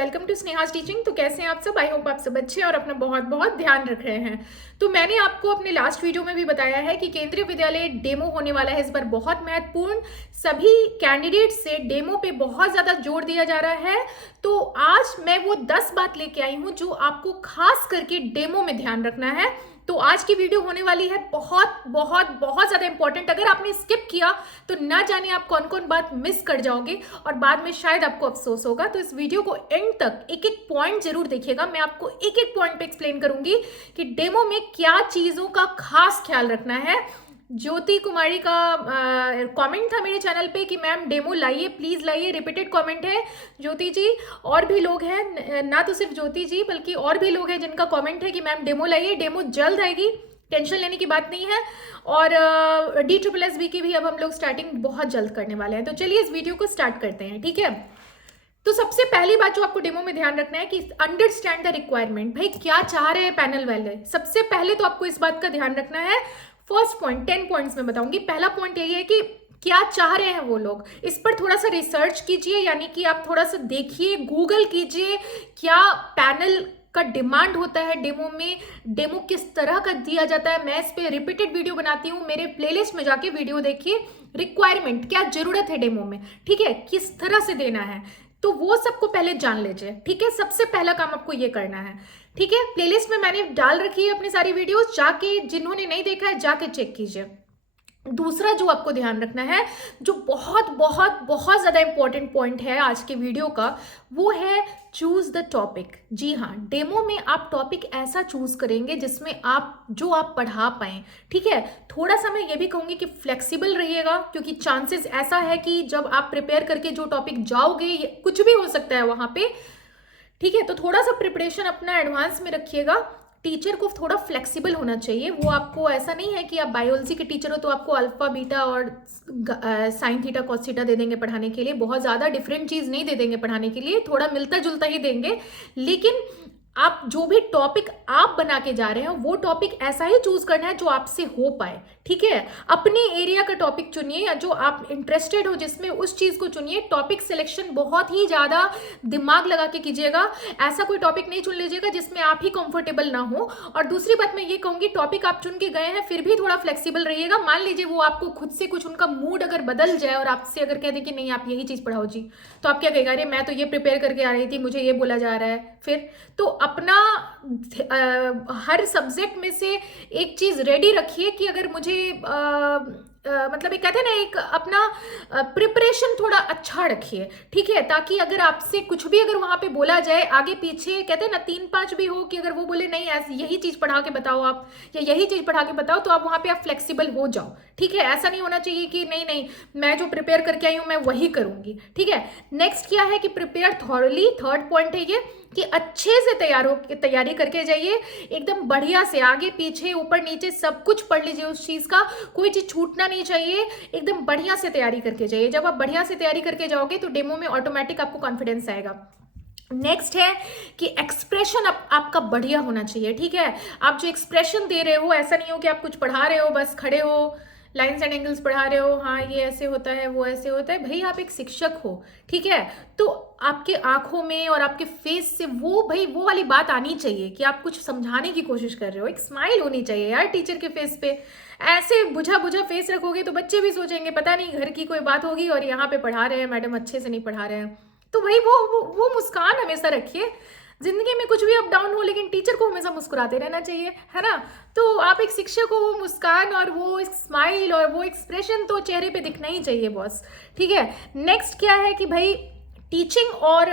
Welcome to स्नेहास teaching. तो कैसे हैं आप सब? आई होप आप सब अच्छे और अपना बहुत बहुत ध्यान रख रहे हैं। तो मैंने आपको अपने लास्ट वीडियो में भी बताया है कि केंद्रीय विद्यालय डेमो होने वाला है इस बार, बहुत महत्वपूर्ण। सभी कैंडिडेट से डेमो पे बहुत ज़्यादा जोर दिया जा रहा है। तो आज मैं वो 10 बात लेके आई हूँ जो आपको खास करके डेमो में ध्यान रखना है। तो आज की वीडियो होने वाली है बहुत बहुत बहुत ज़्यादा इंपॉर्टेंट। अगर आपने स्किप किया तो ना जाने आप कौन कौन बात मिस कर जाओगे और बाद में शायद आपको अफसोस होगा। तो इस वीडियो को एंड तक एक एक पॉइंट जरूर देखिएगा। मैं आपको एक एक पॉइंट पे एक्सप्लेन करूंगी कि डेमो में क्या चीज़ों का खास ख्याल रखना है। ज्योति कुमारी का कमेंट था मेरे चैनल पे कि मैम डेमो लाइए, प्लीज़ लाइए। रिपीटेड कमेंट है ज्योति जी। और भी लोग हैं, ना तो सिर्फ ज्योति जी बल्कि और भी लोग हैं जिनका कमेंट है कि मैम डेमो लाइए। डेमो जल्द आएगी, टेंशन लेने की बात नहीं है। और DSSB की भी अब हम लोग स्टार्टिंग बहुत जल्द करने वाले हैं। तो चलिए इस वीडियो को स्टार्ट करते हैं, ठीक है। तो सबसे पहली बात जो आपको डेमो में ध्यान रखना है कि अंडरस्टैंड द रिक्वायरमेंट। भाई क्या चाह रहे हैं पैनल वाले? सबसे पहले तो आपको इस बात का ध्यान रखना है। फर्स्ट पॉइंट 10 पॉइंट्स में बताऊंगी। पहला पॉइंट यही है कि क्या चाह रहे हैं वो लोग, इस पर थोड़ा सा रिसर्च कीजिए, यानी कि आप थोड़ा सा देखिए, गूगल कीजिए क्या पैनल का डिमांड होता है डेमो में, डेमो किस तरह का दिया जाता है। मैं इस पे रिपीटेड वीडियो बनाती हूँ, मेरे प्लेलिस्ट में जाके वीडियो देखिए। रिक्वायरमेंट क्या जरूरत है डेमो में, ठीक है, किस तरह से देना है, तो वो सबको पहले जान लीजिए, ठीक है। सबसे पहला काम आपको ये करना है, ठीक है। प्लेलिस्ट में मैंने डाल रखी है अपनी सारी वीडियोस, जाके जिन्होंने नहीं देखा है जाके चेक कीजिए। दूसरा जो आपको ध्यान रखना है, जो बहुत बहुत बहुत ज़्यादा इंपॉर्टेंट पॉइंट है आज के वीडियो का, वो है चूज द टॉपिक। जी हाँ, डेमो में आप टॉपिक ऐसा चूज करेंगे जिसमें आप पढ़ा पाएं, ठीक है। थोड़ा सा मैं ये भी कहूँगी कि फ्लेक्सिबल रहिएगा, क्योंकि चांसेस ऐसा है कि जब आप प्रिपेयर करके जो टॉपिक जाओगे कुछ भी हो सकता है वहाँ पे, ठीक है। तो थोड़ा सा प्रिपरेशन अपना एडवांस में रखिएगा। टीचर को थोड़ा फ्लेक्सिबल होना चाहिए। वो आपको ऐसा नहीं है कि आप बायोलॉजी के टीचर हो तो आपको अल्फा बीटा और साइन थीटा कॉस थीटा दे देंगे पढ़ाने के लिए। बहुत ज़्यादा डिफरेंट चीज़ नहीं दे देंगे पढ़ाने के लिए, थोड़ा मिलता जुलता ही देंगे। लेकिन आप जो भी टॉपिक आप बना के जा रहे हैं वो टॉपिक ऐसा ही चूज करना है जो आपसे हो पाए, ठीक है। अपने एरिया का टॉपिक चुनिए या जो आप इंटरेस्टेड हो जिसमें, उस चीज को चुनिए। टॉपिक सिलेक्शन बहुत ही ज्यादा दिमाग लगा के कीजिएगा। ऐसा कोई टॉपिक नहीं चुन लीजिएगा जिसमें आप ही कंफर्टेबल ना हो। और दूसरी बात मैं ये कहूंगी, टॉपिक आप चुन के गए हैं फिर भी थोड़ा फ्लेक्सिबल रहिएगा। मान लीजिए वो आपको खुद से कुछ, उनका मूड अगर बदल जाए और आपसे अगर कह दें कि नहीं आप यही चीज पढ़ाओ जी, तो आप क्या कहेगा? अरे मैं तो ये प्रिपेयर करके आ रही थी, मुझे ये बोला जा रहा है। फिर तो अपना हर सब्जेक्ट में से एक चीज रेडी रखिए कि अगर मुझे मतलब ये कहते हैं ना, एक अपना प्रिपरेशन थोड़ा अच्छा रखिए, ठीक है। ताकि अगर आपसे कुछ भी अगर वहां पे बोला जाए आगे पीछे, कहते हैं ना 3-5 भी हो, कि अगर वो बोले नहीं ऐसे यही चीज पढ़ा के बताओ आप, या यही चीज पढ़ा के बताओ, तो आप वहां पे आप फ्लेक्सिबल हो जाओ, ठीक है। ऐसा नहीं होना चाहिए कि नहीं नहीं मैं जो प्रिपेयर करके आई हूं मैं वही करूंगी, ठीक है। नेक्स्ट क्या है कि प्रिपेयर थॉरली। थर्ड पॉइंट है ये कि अच्छे से तैयारी करके जाइए, एकदम बढ़िया से, आगे पीछे ऊपर नीचे सब कुछ पढ़ लीजिए उस चीज का, कोई चीज छूटना नहीं चाहिए। एकदम बढ़िया से तैयारी करके जाइए। जब आप बढ़िया से तैयारी करके जाओगे तो डेमो में ऑटोमेटिक आपको कॉन्फिडेंस आएगा। नेक्स्ट है कि एक्सप्रेशन आपका बढ़िया होना चाहिए, ठीक है। आप जो एक्सप्रेशन दे रहे हो, ऐसा नहीं हो कि आप कुछ पढ़ा रहे हो बस खड़े हो, लाइन्स एंड एंगल्स पढ़ा रहे हो, हाँ ये ऐसे होता है वो ऐसे होता है। भाई आप एक शिक्षक हो, ठीक है। तो आपके आंखों में और आपके फेस से वो वाली बात आनी चाहिए कि आप कुछ समझाने की कोशिश कर रहे हो। एक स्माइल होनी चाहिए यार टीचर के फेस पे। ऐसे बुझा बुझा फेस रखोगे तो बच्चे भी सोचेंगे पता नहीं घर की कोई बात होगी और यहाँ पे पढ़ा रहे हैं मैडम अच्छे से नहीं पढ़ा रहे हैं। तो भाई वो मुस्कान हमेशा रखिए। जिंदगी में कुछ भी अप डाउन हो, लेकिन टीचर को हमेशा मुस्कुराते रहना चाहिए, है ना। तो आप एक शिक्षक को वो मुस्कान और वो एक स्माइल और वो एक्सप्रेशन तो चेहरे पे दिखना ही चाहिए बॉस, ठीक है। नेक्स्ट क्या है कि भाई टीचिंग और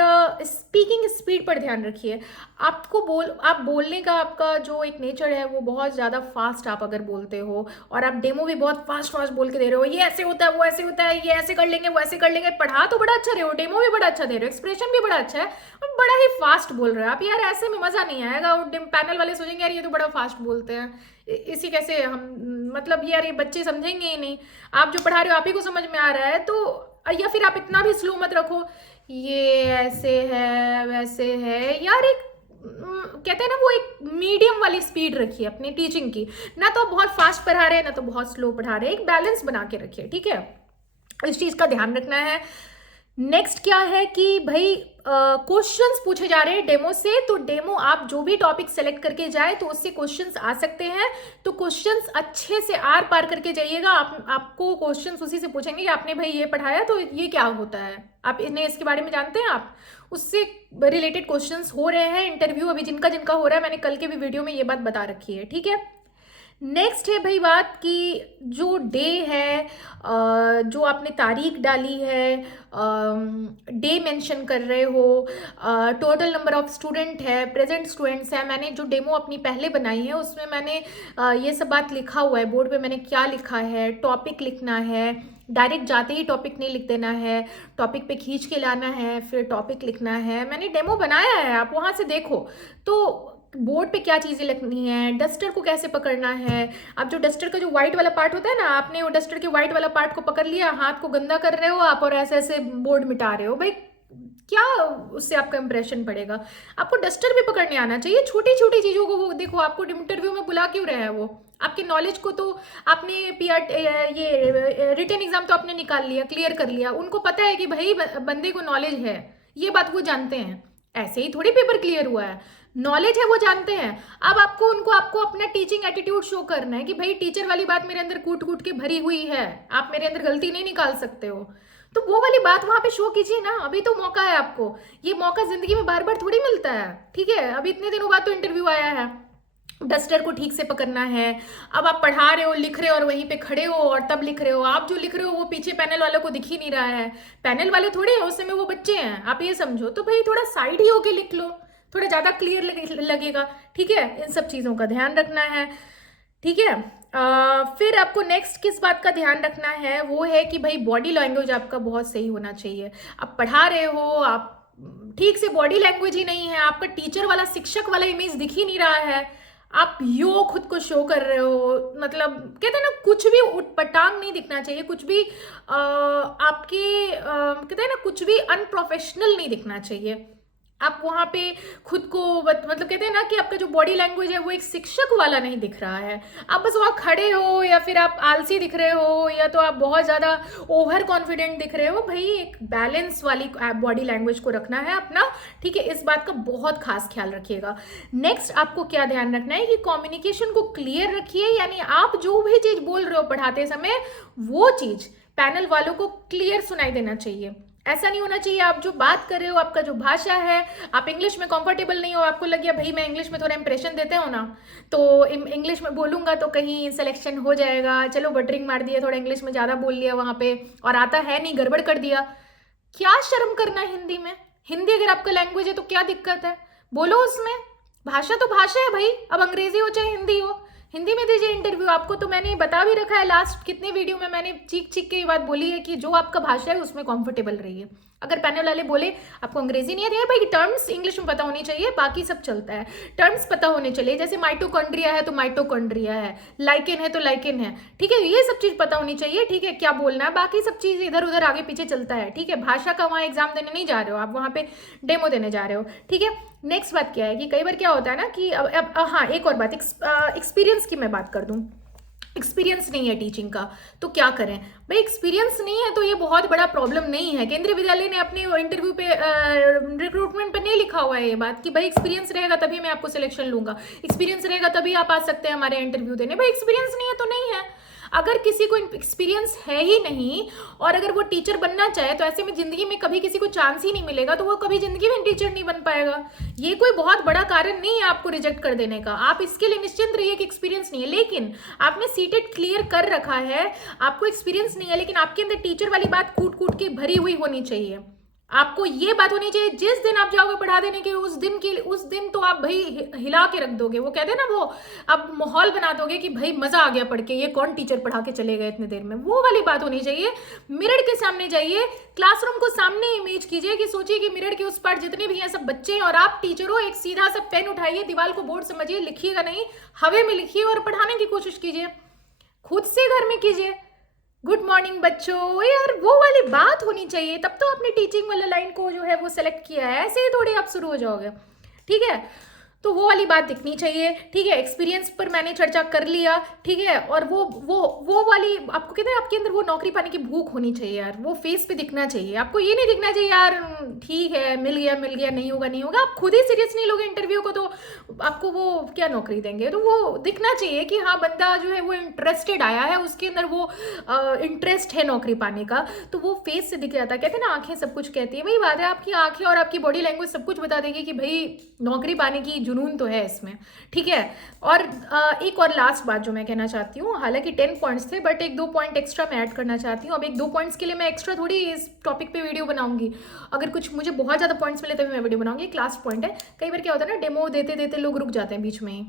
स्पीकिंग स्पीड पर ध्यान रखिए। आप बोलने का आपका जो एक नेचर है वो बहुत ज़्यादा फास्ट आप अगर बोलते हो, और आप डेमो भी बहुत फास्ट फास्ट बोल के दे रहे हो, ये ऐसे होता है वो ऐसे होता है, ये ऐसे कर लेंगे वो ऐसे कर लेंगे, पढ़ा तो बड़ा अच्छा रहे हो, डेमो भी बड़ा अच्छा दे रहे हो, एक्सप्रेशन भी बड़ा अच्छा है, और बड़ा ही फास्ट बोल रहे हो आप, यार ऐसे में मज़ा नहीं आएगा। पैनल वाले सोचेंगे यार ये तो बड़ा फास्ट बोलते हैं, इसी कैसे हम, मतलब यार ये बच्चे समझेंगे ही नहीं, आप जो पढ़ा रहे हो आप ही को समझ में आ रहा है। तो या फिर आप इतना भी स्लो मत रखो, ये ऐसे है वैसे है यार। एक कहते हैं ना, वो एक मीडियम वाली स्पीड रखिए अपनी टीचिंग की। ना तो बहुत फास्ट पढ़ा रहे हैं ना तो बहुत स्लो पढ़ा रहे हैं, एक बैलेंस बना के रखिए, ठीक है। इस चीज का ध्यान रखना है। नेक्स्ट क्या है कि भाई क्वेश्चंस पूछे जा रहे हैं डेमो से, तो डेमो आप जो भी टॉपिक सेलेक्ट करके जाए तो उससे क्वेश्चंस आ सकते हैं, तो क्वेश्चंस अच्छे से आर पार करके जाइएगा। आपको क्वेश्चंस उसी से पूछेंगे कि आपने भाई ये पढ़ाया तो ये क्या होता है, आप इन्हें इसके बारे में जानते हैं, आप उससे रिलेटेड क्वेश्चंस हो रहे हैं इंटरव्यू अभी जिनका जिनका हो रहा है, मैंने कल के भी वीडियो में ये बात बता रखी है, ठीक है। नेक्स्ट है भाई बात कि जो डे है, जो आपने तारीख डाली है, डे मेंशन कर रहे हो, टोटल नंबर ऑफ स्टूडेंट है, प्रेजेंट स्टूडेंट्स है। मैंने जो डेमो अपनी पहले बनाई है उसमें मैंने ये सब बात लिखा हुआ है बोर्ड पे, मैंने क्या लिखा है, टॉपिक लिखना है, डायरेक्ट जाते ही टॉपिक नहीं लिख देना है, टॉपिक पे खींच के लाना है, फिर टॉपिक लिखना है। मैंने डेमो बनाया है, आप वहाँ से देखो। तो बोर्ड पे क्या चीज़ें लिखनी है, डस्टर को कैसे पकड़ना है। आप जो डस्टर का जो व्हाइट वाला पार्ट होता है ना, आपने वो डस्टर के व्हाइट वाला पार्ट को पकड़ लिया, हाथ को गंदा कर रहे हो आप और ऐसे ऐसे बोर्ड मिटा रहे हो, भाई क्या उससे आपका इंप्रेशन पड़ेगा। आपको डस्टर भी पकड़ने आना चाहिए, छोटी छोटी चीज़ों को। वो देखो आपको इंटरव्यू में बुला क्यों रहा है, वो आपके नॉलेज को तो आपने पीआर ये रिटन एग्जाम तो आपने निकाल लिया, क्लियर कर लिया, उनको पता है कि भाई बंदे को नॉलेज है, ये बात वो जानते हैं। ऐसे ही थोड़ी पेपर क्लियर हुआ है, नॉलेज है वो जानते हैं। अब आपको अपना टीचिंग एटीट्यूड शो करना है कि भाई टीचर वाली बात मेरे अंदर कूट कूट के भरी हुई है, आप मेरे अंदर गलती नहीं निकाल सकते हो, तो वो वाली बात वहां पे शो कीजिए ना। अभी तो मौका है आपको, ये मौका जिंदगी में बार बार थोड़ी मिलता है, ठीक है। अभी इतने दिनों बाद तो इंटरव्यू आया है, डस्टर को ठीक से पकड़ना है। अब आप पढ़ा रहे हो, लिख रहे हो और वहीं पे खड़े हो और तब लिख रहे हो, आप जो लिख रहे हो वो पीछे पैनल वालों को दिख ही नहीं रहा है, पैनल वाले थोड़े हैं उस समय, वो बच्चे हैं, आप ये समझो। तो भाई थोड़ा साइड ही होके लिख लो, थोड़ा ज़्यादा क्लियर लगेगा, ठीक है। इन सब चीज़ों का ध्यान रखना है, ठीक है। फिर आपको नेक्स्ट किस बात का ध्यान रखना है, वो है कि भाई बॉडी लैंग्वेज आपका बहुत सही होना चाहिए। आप पढ़ा रहे हो, आप ठीक से बॉडी लैंग्वेज ही नहीं है, आपका टीचर वाला शिक्षक वाला इमेज दिख ही नहीं रहा है, आप यो खुद को शो कर रहे हो, मतलब कहते हैं ना कुछ भी उटपटांग नहीं दिखना चाहिए, कुछ भी आपके कहते हैं ना कुछ भी अनप्रोफेशनल नहीं दिखना चाहिए। आप वहाँ पे खुद को मतलब कहते हैं ना कि आपका जो बॉडी लैंग्वेज है वो एक शिक्षक वाला नहीं दिख रहा है। आप बस वहाँ खड़े हो या फिर आप आलसी दिख रहे हो या तो आप बहुत ज़्यादा ओवर कॉन्फिडेंट दिख रहे हो। भाई एक बैलेंस वाली बॉडी लैंग्वेज को रखना है अपना, ठीक है। इस बात का बहुत खास ख्याल रखिएगा। नेक्स्ट आपको क्या ध्यान रखना है कि कम्युनिकेशन को क्लियर रखिए, यानी आप जो भी चीज़ बोल रहे हो पढ़ाते समय वो चीज़ पैनल वालों को क्लियर सुनाई देना चाहिए। ऐसा नहीं होना चाहिए आप जो बात कर रहे हो, आपका जो भाषा है, आप इंग्लिश में कंफर्टेबल नहीं हो, आपको लग गया भाई मैं इंग्लिश में थोड़ा इंप्रेशन देते हो ना, तो इंग्लिश में बोलूंगा तो कहीं सिलेक्शन हो जाएगा, चलो बटरिंग मार दिया, थोड़ा इंग्लिश में ज़्यादा बोल लिया वहाँ पे और आता है नहीं, गड़बड़ कर दिया। क्या शर्म करना हिंदी में, हिंदी अगर आपका लैंग्वेज है तो क्या दिक्कत है, बोलो उसमें। भाषा तो भाषा है भाई, अब अंग्रेजी हो चाहे हिंदी हो, हिंदी में दीजिए इंटरव्यू। आपको तो मैंने बता भी रखा है, लास्ट कितने वीडियो में मैंने चीख चीख के ये बात बोली है कि जो आपका भाषा है उसमें कंफर्टेबल रहिए। अगर पैनल वाले बोले आपको अंग्रेजी नहीं आती है, भाई टर्म्स इंग्लिश में पता होनी चाहिए, बाकी सब चलता है, टर्म्स पता होने चाहिए। जैसे माइटोकॉन्ड्रिया है तो माइटोकॉन्ड्रिया है, लाइकेन है तो लाइकेन है, ठीक है, ये सब चीज पता होनी चाहिए, ठीक है, क्या बोलना है, बाकी सब चीज इधर उधर आगे पीछे चलता है, ठीक है। भाषा का वहाँ एग्जाम देने नहीं जा रहे हो आप, वहाँ पे डेमो देने जा रहे हो, ठीक है। नेक्स्ट बात क्या है कि कई बार क्या होता है ना कि अब हाँ एक और बात, एक्सपीरियंस की मैं बात कर दूं। एक्सपीरियंस नहीं है टीचिंग का तो क्या करें भाई, एक्सपीरियंस नहीं है तो ये बहुत बड़ा प्रॉब्लम नहीं है। केंद्रीय विद्यालय ने अपने इंटरव्यू पे रिक्रूटमेंट पे नहीं लिखा हुआ है ये बात कि भाई एक्सपीरियंस रहेगा तभी मैं आपको सिलेक्शन लूंगा, एक्सपीरियंस रहेगा तभी आप आ सकते हैं हमारे इंटरव्यू देने। भाई एक्सपीरियंस नहीं है तो नहीं है। अगर किसी को एक्सपीरियंस है ही नहीं और अगर वो टीचर बनना चाहे तो ऐसे में जिंदगी में कभी किसी को चांस ही नहीं मिलेगा, तो वो कभी जिंदगी में टीचर नहीं बन पाएगा। ये कोई बहुत बड़ा कारण नहीं है आपको रिजेक्ट कर देने का, आप इसके लिए निश्चिंत रहिए कि एक्सपीरियंस नहीं है। लेकिन आपने सीटेट क्लियर कर रखा है, आपको एक्सपीरियंस नहीं है, लेकिन आपके अंदर टीचर वाली बात कूट कूट के भरी हुई होनी चाहिए। आपको ये बात होनी चाहिए जिस दिन आप जाओगे पढ़ा देने के उस दिन तो आप भाई हिला के रख दोगे, वो कहते हैं ना वो अब माहौल बना दोगे कि भाई मजा आ गया पढ़ के, ये कौन टीचर पढ़ा के चले गए इतने देर में, वो वाली बात होनी चाहिए। मिरर के सामने जाइए, क्लासरूम को सामने इमेज कीजिए कि सोचिए कि मिरर के उस पार जितने भी हैं सब बच्चे हैं और आप टीचर हो। एक सीधा सा पेन उठाइए, दीवार को बोर्ड समझिए, लिखिएगा नहीं, हवे में लिखिए और पढ़ाने की कोशिश कीजिए, खुद से घर में कीजिए। गुड मॉर्निंग बच्चों, यार वो वाली बात होनी चाहिए, तब तो आपने टीचिंग वाला लाइन को जो है वो सेलेक्ट किया है, ऐसे ही थोड़ी आप शुरू हो जाओगे, ठीक है। तो वो वाली बात दिखनी चाहिए, ठीक है। एक्सपीरियंस पर मैंने चर्चा कर लिया, ठीक है। और वो वाली आपको कहते हैं आपके अंदर वो नौकरी पाने की भूख होनी चाहिए यार, वो फेस पे दिखना चाहिए। आपको ये नहीं दिखना चाहिए यार ठीक है मिल गया नहीं होगा नहीं होगा, आप खुद ही सीरियस नहीं लोगे इंटरव्यू को तो आपको वो क्या नौकरी देंगे। तो वो दिखना चाहिए कि हाँ बंदा जो है वो इंटरेस्टेड आया है, उसके अंदर वो इंटरेस्ट है नौकरी पाने का, तो वो फेस से दिख जाता है। कहते हैं ना आंखें सब कुछ कहती है, वही बात है, आपकी आंखें और आपकी बॉडी लैंग्वेज सब कुछ बता देगी कि भाई नौकरी पाने की जुनून तो है इसमें, ठीक है। और एक और लास्ट बात जो मैं कहना चाहती हूँ, हालांकि 10 पॉइंट्स थे बट एक 2 पॉइंट एक्स्ट्रा मैं ऐड करना चाहती हूँ। अब एक 2 पॉइंट्स के लिए मैं एक्स्ट्रा थोड़ी इस टॉपिक पे वीडियो बनाऊंगी, अगर कुछ मुझे बहुत ज़्यादा पॉइंट्स मिले तभी मैं वीडियो बनाऊंगी। एक लास्ट पॉइंट है, कई बार क्या होता है ना डेमो देते देते लोग रुक जाते हैं बीच में ही,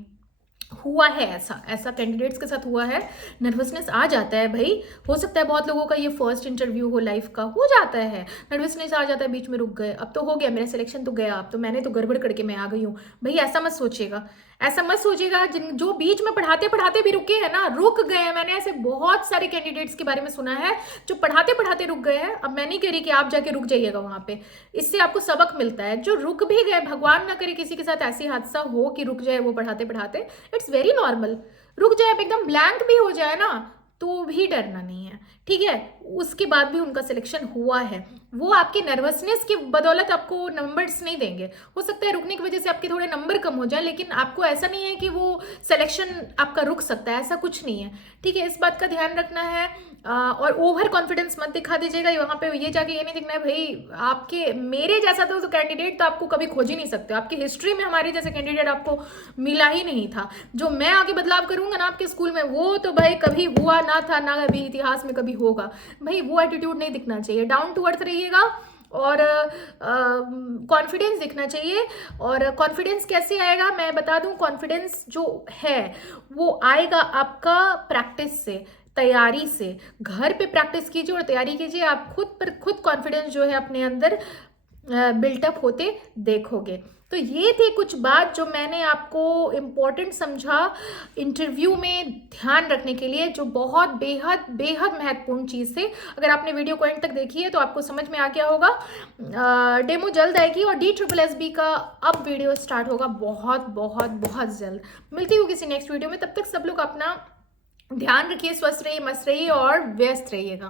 हुआ है ऐसा कैंडिडेट्स के साथ हुआ है, नर्वसनेस आ जाता है भाई, हो सकता है बहुत लोगों का ये फर्स्ट इंटरव्यू हो लाइफ का, हो जाता है नर्वसनेस आ जाता है, बीच में रुक गए, अब तो हो गया मेरा सिलेक्शन तो गया, अब तो मैंने तो गड़बड़ करके मैं आ गई हूँ। भाई ऐसा मत सोचिएगा, ऐसा मत सोचिएगा। जिन जो बीच में पढ़ाते पढ़ाते भी रुके हैं ना, रुक गए हैं, मैंने ऐसे बहुत सारे कैंडिडेट्स के बारे में सुना है जो पढ़ाते पढ़ाते रुक गए हैं। अब मैं नहीं कह रही कि आप जाके रुक जाइएगा वहां पे, इससे आपको सबक मिलता है। जो रुक भी गए, भगवान ना करे किसी के साथ ऐसी हादसा हो कि रुक जाए वो पढ़ाते पढ़ाते, इट्स वेरी नॉर्मल। रुक जाए, एकदम ब्लैंक भी हो जाए ना तो भी डरना नहीं है, ठीक है। उसके बाद भी उनका सिलेक्शन हुआ है, वो आपकी नर्वसनेस की बदौलत आपको नंबर्स नहीं देंगे। हो सकता है रुकने की वजह से आपके थोड़े नंबर कम हो जाए, लेकिन आपको ऐसा नहीं है कि वो सिलेक्शन आपका रुक सकता है, ऐसा कुछ नहीं है, ठीक है। इस बात का ध्यान रखना है। और ओवर कॉन्फिडेंस मत दिखा दीजिएगा वहां पे, ये जाके ये नहीं दिखना है भाई आपके मेरे जैसा तो कैंडिडेट तो आपको कभी खोज ही नहीं सकते, आपकी हिस्ट्री में हमारे जैसे कैंडिडेट आपको मिला ही नहीं था। जो मैं आगे बदलाव करूंगा ना आपके स्कूल में, वो तो भाई कभी हुआ ना था, ना अभी इतिहास में कभी होगा। भाई वो एटीट्यूड नहीं दिखना चाहिए, डाउन टू अर्थ रहिएगा और कॉन्फिडेंस दिखना चाहिए। और कॉन्फिडेंस कैसे आएगा मैं बता दूं, कॉन्फिडेंस जो है वो आएगा आपका प्रैक्टिस से, तैयारी से। घर पे प्रैक्टिस कीजिए और तैयारी कीजिए, आप खुद पर खुद कॉन्फिडेंस जो है अपने अंदर बिल्टअप होते देखोगे। तो ये थी कुछ बात जो मैंने आपको इम्पोर्टेंट समझा इंटरव्यू में ध्यान रखने के लिए, जो बहुत बेहद बेहद महत्वपूर्ण चीज़ थी। अगर आपने वीडियो को एंड तक देखी है तो आपको समझ में आ गया होगा। डेमो जल्द आएगी और DSSB का अब वीडियो स्टार्ट होगा बहुत बहुत बहुत जल्द। मिलती हूँ किसी नेक्स्ट वीडियो में, तब तक सब लोग अपना ध्यान रखिए, स्वस्थ रहिए, मस्त रहिए और व्यस्त रहिएगा।